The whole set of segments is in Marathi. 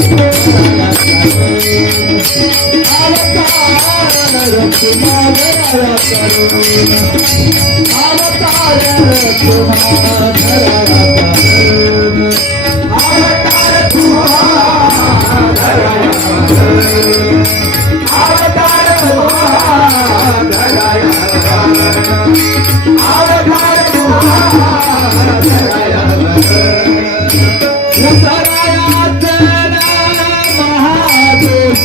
अवतार तुम्हारा करुण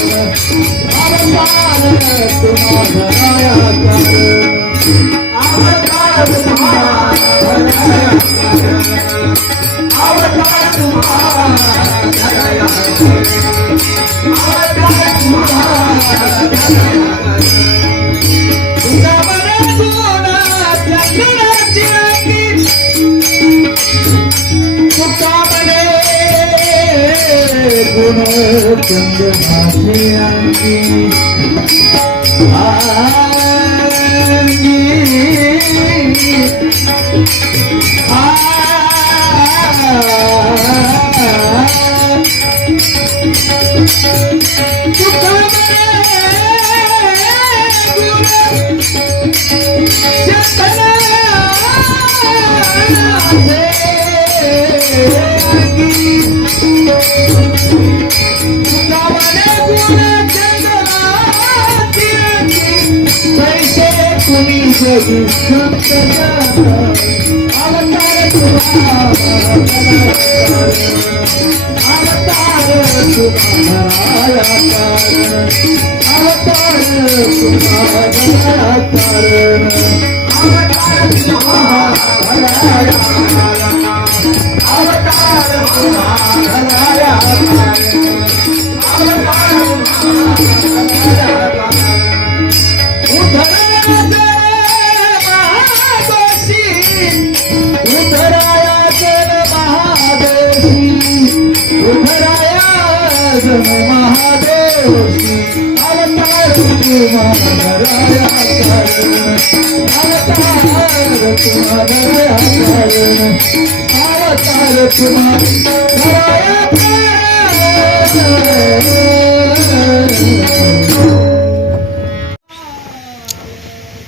भाव धर्म कुळाचारी नाम विठोबाचे कुळाचारी नाम विठोबाचे अवतार तुम्हाला अवतार तुम्हाला अवतार तुम्हाला अवतार तुम्ही जगी अवतार अवतार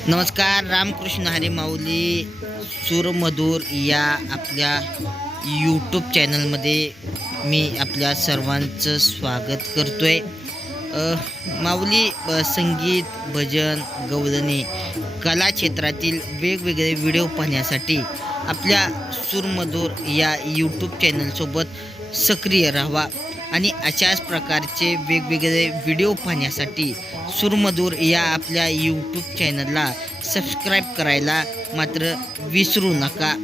नमस्कार रामकृष्ण हरी माऊली सूरमधूर या आपल्या यूट्यूब चॅनलमध्ये मी आपल्या सर्वांचं स्वागत करतो आहे माऊली संगीत भजन गवळणी कला क्षेत्रातील वेगवेगळे व्हिडिओ पाहण्यासाठी आपल्या सुरमधूर या यूट्यूब चॅनलसोबत सक्रिय राहावा आणि अशाच प्रकारचे वेगवेगळे व्हिडिओ पाहण्यासाठी सुरमधूर या आपल्या यूट्यूब चॅनलला सबस्क्राईब करायला मात्र विसरू नका.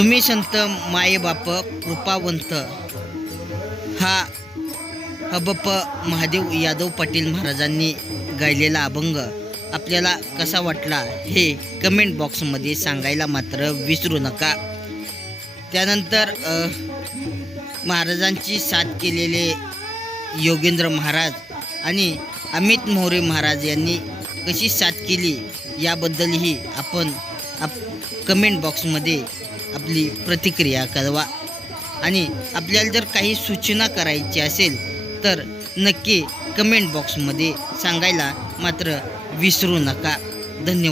तुम्ही संत मायेबाप कृपावंत. हा हबप महादेव यादव पाटील महाराजांनी गायलेला अभंग आपल्याला कसा वाटला हे कमेंट बॉक्समध्ये सांगायला मात्र विसरू नका. त्यानंतर महाराजांची साथ केलेले योगेंद्र महाराज आणि अमित मोहरे महाराज यांनी कशी साथ केली याबद्दलही आपण आप कमेंट बॉक्समध्ये आपली प्रतिक्रिया कळवा. आणि आपल्याला जर काही सूचना करायची असेल तर नक्की कमेंट बॉक्समध्ये सांगायला मात्र विसरू नका. धन्यवाद.